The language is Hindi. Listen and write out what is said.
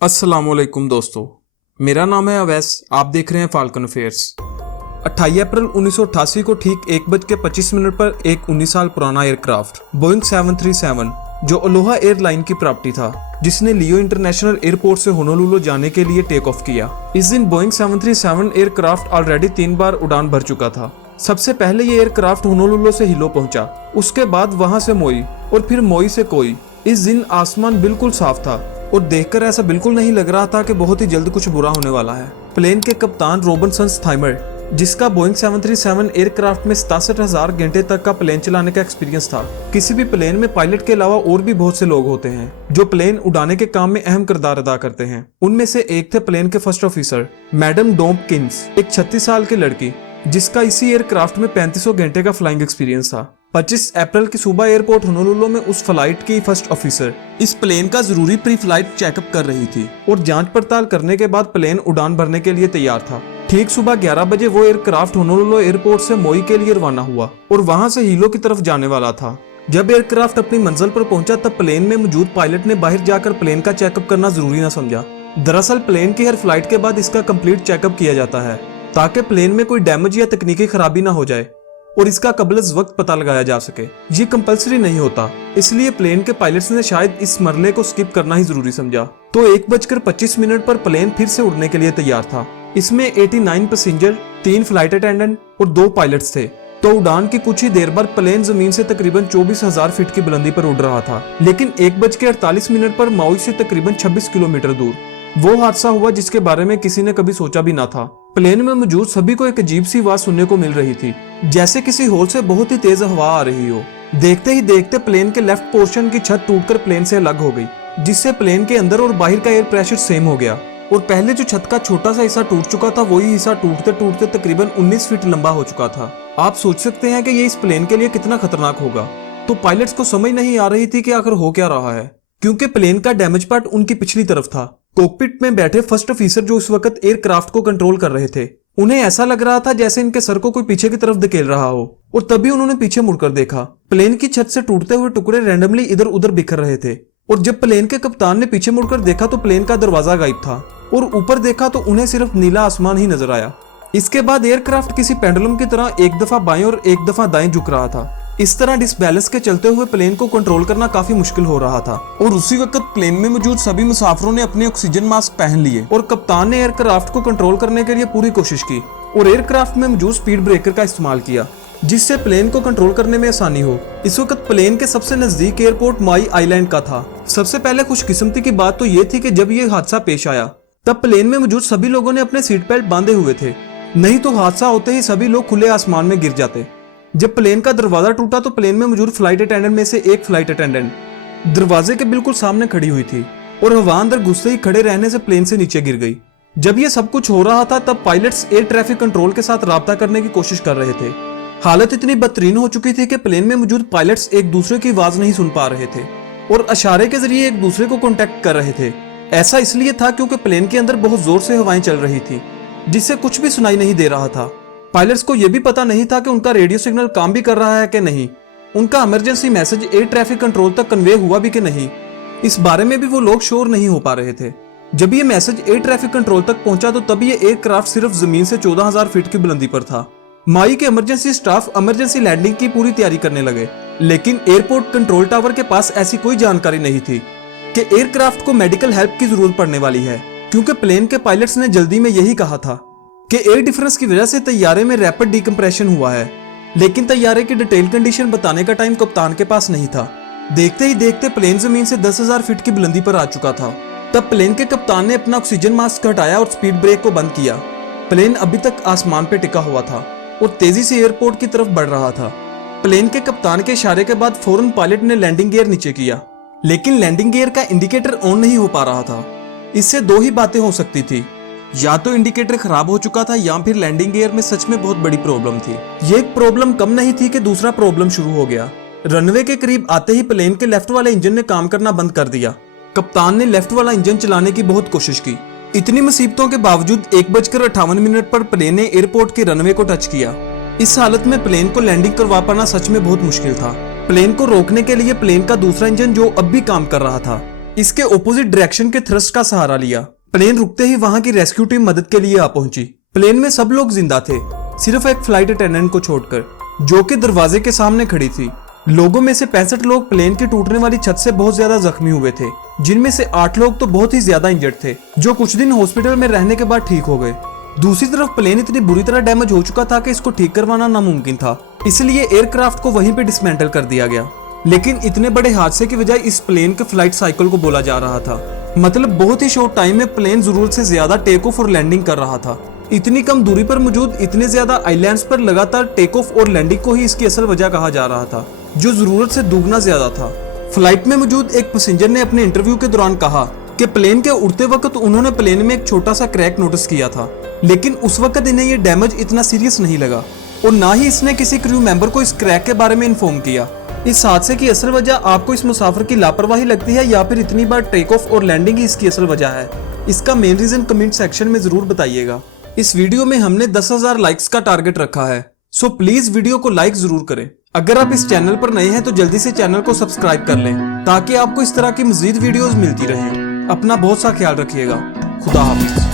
अस्सलामुअलैकुम दोस्तों, मेरा नाम है अवैस। आप देख रहे हैं फाल्कन अफेयर्स। 28 अप्रैल 1988 को ठीक 1:25 पर एक 19 साल पुराना एयरक्राफ्ट बोइंग 737 जो अलोहा एयरलाइन की प्रॉपर्टी था, जिसने लियो इंटरनेशनल एयरपोर्ट से होनोलुलु जाने के लिए टेक ऑफ किया। इस दिन बोइंग 737 एयरक्राफ्ट ऑलरेडी 3 बार उड़ान भर चुका था। सबसे पहले ये एयरक्राफ्ट होनोलुलु से हिलो पहुंचा, उसके बाद वहां से मोई और फिर मोई से कोई। इस दिन आसमान बिल्कुल साफ था और देखकर ऐसा बिल्कुल नहीं लग रहा था कि बहुत ही जल्द कुछ बुरा होने वाला है। प्लेन के कप्तान रॉबिन्सन थाइमर, जिसका बोइंग 737 एयरक्राफ्ट में 67,000 घंटे तक का प्लेन चलाने का एक्सपीरियंस था। किसी भी प्लेन में पायलट के अलावा और भी बहुत से लोग होते हैं जो प्लेन उड़ाने के काम में अहम किरदार अदा करते हैं। उनमें से एक थे प्लेन के फर्स्ट ऑफिसर मैडम डॉम्पकिंस, एक 36 साल की लड़की जिसका इसी एयरक्राफ्ट में 3500 घंटे का फ्लाइंग एक्सपीरियंस था। 25 अप्रैल की सुबह एयरपोर्ट होनोलुलु में उस फ्लाइट की फर्स्ट ऑफिसर इस प्लेन का जरूरी प्री फ्लाइट चेकअप कर रही थी और जांच पड़ताल करने के बाद प्लेन उड़ान भरने के लिए तैयार था। ठीक सुबह 11 बजे वो एयरक्राफ्ट होनोलुलु एयरपोर्ट से मोई के लिए रवाना हुआ और वहां से हीलो की तरफ जाने वाला था। जब एयरक्राफ्ट अपनी मंजिल पर पहुंचा तब प्लेन में मौजूद पायलट ने बाहर जाकर प्लेन का चेकअप करना जरूरी न समझा। दरअसल प्लेन की हर फ्लाइट के बाद इसका कंप्लीट चेकअप किया जाता है ताकि प्लेन में कोई डैमेज या तकनीकी खराबी ना हो जाए और इसका कबल वक्त पता लगाया जा सके। ये कंपलसरी नहीं होता, इसलिए प्लेन के पायलट्स ने शायद इस मरले को स्किप करना ही जरूरी समझा। तो 1:25 पर प्लेन फिर से उड़ने के लिए तैयार था। इसमें 89 पैसेंजर, 3 फ्लाइट अटेंडेंट और 2 पायलट्स थे। तो उड़ान की कुछ ही देर बाद प्लेन जमीन से तकरीबन 24,000 फीट की बुलंदी पर उड़ रहा था। लेकिन 1:48 पर माउई से तकरीबन 26 किलोमीटर दूर वो हादसा हुआ जिसके बारे में किसी ने कभी सोचा भी ना था। प्लेन में मौजूद सभी को एक अजीब सी आवाज सुनने को मिल रही थी, जैसे किसी होल से बहुत ही तेज हवा आ रही हो। देखते ही देखते प्लेन के लेफ्ट पोर्शन की छत टूटकर प्लेन से अलग हो गई, जिससे प्लेन के अंदर और बाहर का एयर प्रेशर सेम हो गया। और पहले जो छत का छोटा सा हिस्सा टूट चुका था वही हिस्सा टूटते टूटते तकरीबन 19 फीट लंबा हो चुका था। आप सोच सकते हैं कि ये इस प्लेन के लिए कितना खतरनाक होगा। तो पायलट्स को समझ नहीं आ रही थी कि आखिर हो क्या रहा है, क्योंकि प्लेन का डैमेज पार्ट उनकी पिछली तरफ था। कॉकपिट में बैठे फर्स्ट ऑफिसर जो उस वक्त एयरक्राफ्ट को कंट्रोल कर रहे थे, उन्हें ऐसा लग रहा था जैसे इनके सर को कोई पीछे की तरफ धकेल रहा हो। और तभी उन्होंने पीछे मुड़कर देखा, प्लेन की छत से टूटते हुए टुकड़े रैंडमली इधर उधर बिखर रहे थे। और जब प्लेन के कप्तान ने पीछे मुड़कर देखा तो प्लेन का दरवाजा गायब था और ऊपर देखा तो उन्हें सिर्फ नीला आसमान ही नजर आया। इसके बाद एयरक्राफ्ट किसी पेंडुलम की तरह एक दफा बाएं और एक दफा दाएं झुक रहा था। इस तरह डिसबैलेंस के चलते हुए प्लेन को कंट्रोल करना काफी मुश्किल हो रहा था। और उसी वक्त प्लेन में मौजूद सभी मुसाफिरों ने अपने ऑक्सीजन मास्क पहन लिए और कप्तान ने एयरक्राफ्ट को कंट्रोल करने के लिए पूरी कोशिश की और एयरक्राफ्ट में मौजूद स्पीड ब्रेकर का इस्तेमाल किया, जिससे प्लेन को कंट्रोल करने में आसानी हो। इस वक्त प्लेन के सबसे नजदीक एयरपोर्ट माई आइलैंड का था। सबसे पहले खुशकिस्मती की बात तो ये थी कि जब ये हादसा पेश आया तब प्लेन में मौजूद सभी लोगों ने अपने सीट बेल्ट बांधे हुए थे, नहीं तो हादसा होते ही सभी लोग खुले आसमान में गिर जाते। जब प्लेन का दरवाजा टूटा तो प्लेन में मौजूद फ्लाइट अटेंडेंट में से एक फ्लाइट अटेंडेंट दरवाजे के बिल्कुल सामने खड़ी हुई थी और हवा अंदर घुसते ही खड़े रहने से प्लेन से नीचे गिर गई। जब ये सब कुछ हो रहा था तब पायलट्स एयर ट्रैफिक कंट्रोल के साथ राब्ता करने की कोशिश कर रहे थे। हालत इतनी बदतरीन हो चुकी थी कि प्लेन में मौजूद पायलट्स एक दूसरे की आवाज नहीं सुन पा रहे थे और इशारे के जरिए एक दूसरे को कांटेक्ट कर रहे थे। ऐसा इसलिए था क्योंकि प्लेन के अंदर बहुत जोर से हवाएं चल रही थी, जिससे कुछ भी सुनाई नहीं दे रहा था। पायलट्स को यह भी पता नहीं था कि उनका रेडियो सिग्नल काम भी कर रहा है कि नहीं, उनका emergency message air traffic control तक कन्वे हुआ भी कि नहीं, इस बारे में भी वो लोग श्योर नहीं हो पा रहे थे। जब ये मैसेज एयर ट्रैफिक कंट्रोल तक पहुंचा तो तभी ये एयरक्राफ्ट सिर्फ जमीन से 14,000 फीट की बुलंदी पर था। माई के इमरजेंसी स्टाफ इमरजेंसी लैंडिंग की पूरी तैयारी करने लगे, लेकिन एयरपोर्ट कंट्रोल टावर के पास ऐसी कोई जानकारी नहीं थी कि एयरक्राफ्ट को मेडिकल हेल्प की जरूरत पड़ने वाली है, क्योंकि प्लेन के पायलट्स ने जल्दी में यही कहा था कि एयर डिफरेंस की वजह से तैयारे में रैपिड डिकम्प्रेशन हुआ है। लेकिन तैयारे की डिटेल कंडीशन बताने का टाइम कप्तान के पास नहीं था। देखते ही देखते प्लेन जमीन से 10,000 फीट की बुलंदी पर आ चुका था। तब प्लेन के कप्तान ने अपना ऑक्सीजन मास्क हटाया और स्पीड ब्रेक को बंद किया। प्लेन अभी तक आसमान पे टिका हुआ था और तेजी से एयरपोर्ट की तरफ बढ़ रहा था। प्लेन के कप्तान के इशारे के बाद फौरन पायलट ने लैंडिंग गियर नीचे किया, लेकिन लैंडिंग गियर का इंडिकेटर ऑन नहीं हो पा रहा था। इससे दो ही बातें हो सकती थी, या तो इंडिकेटर खराब हो चुका था या फिर लैंडिंग गियर में सच में बहुत बड़ी प्रॉब्लम थी। ये एक प्रॉब्लम कम नहीं थी कि दूसरा प्रॉब्लम शुरू हो गया। रनवे के करीब आते ही प्लेन के लेफ्ट वाले इंजन ने काम करना बंद कर दिया। कप्तान ने लेफ्ट वाला इंजन चलाने की बहुत कोशिश की। इतनी मुसीबतों के बावजूद 1:58 पर प्लेन ने एयरपोर्ट के रनवे को टच किया। इस हालत में प्लेन को लैंडिंग करवा पाना सच में बहुत मुश्किल था। प्लेन को रोकने के लिए प्लेन का दूसरा इंजन जो अब भी काम कर रहा था, इसके ऑपोजिट डायरेक्शन के थ्रस्ट का सहारा लिया। प्लेन रुकते ही वहां की रेस्क्यू टीम मदद के लिए आ पहुंची। प्लेन में सब लोग जिंदा थे, सिर्फ एक फ्लाइट अटेंडेंट को छोड़कर, जो कि दरवाजे के सामने खड़ी थी। लोगों में से 65 लोग प्लेन की टूटने वाली छत से बहुत ज्यादा जख्मी हुए थे, जिनमें से 8 लोग तो बहुत ही ज्यादा इंजर्ड थे, जो कुछ दिन हॉस्पिटल में रहने के बाद ठीक हो गए। दूसरी तरफ प्लेन इतनी बुरी तरह डैमेज हो चुका था कि इसको ठीक करवाना नामुमकिन था, इसलिए एयरक्राफ्ट को वहीं पे डिसमेंटल कर दिया गया। लेकिन इतने बड़े हादसे की वजह इस प्लेन के फ्लाइट साइकिल को बोला जा रहा था। मतलब बहुत ही शॉर्ट टाइम में प्लेन जरूरत से ज्यादा टेक ऑफ और लैंडिंग कर रहा था। इतनी कम दूरी पर मौजूद इतने ज्यादा आइलैंड्स पर लगातार टेक ऑफ और लैंडिंग को ही इसकी असल वजह कहा जा रहा था, जो जरूरत से दुगना ज्यादा था। फ्लाइट में मौजूद एक पैसेंजर ने अपने इंटरव्यू के दौरान कहा कि प्लेन के उड़ते वक्त उन्होंने प्लेन में एक छोटा सा क्रैक नोटिस किया था, लेकिन उस वक्त इन्हें ये डैमेज इतना सीरियस नहीं लगा और ना ही इसने किसी क्रू मेंबर को इस क्रैक के बारे में इन्फॉर्म किया। इस हादसे की असल वजह आपको इस मुसाफिर की लापरवाही लगती है या फिर इतनी बार टेक ऑफ और लैंडिंग ही इसकी असल वजह है? इसका मेन रीजन कमेंट सेक्शन में जरूर बताइएगा। इस वीडियो में हमने 10,000 लाइक्स का टारगेट रखा है, सो प्लीज वीडियो को लाइक जरूर करें। अगर आप इस चैनल पर नए हैं तो जल्दी से चैनल को सब्सक्राइब कर लें, ताकि आपको इस तरह की मजीद वीडियोस मिलती रहे। अपना बहुत सा ख्याल रखिएगा। खुदा हाफिज।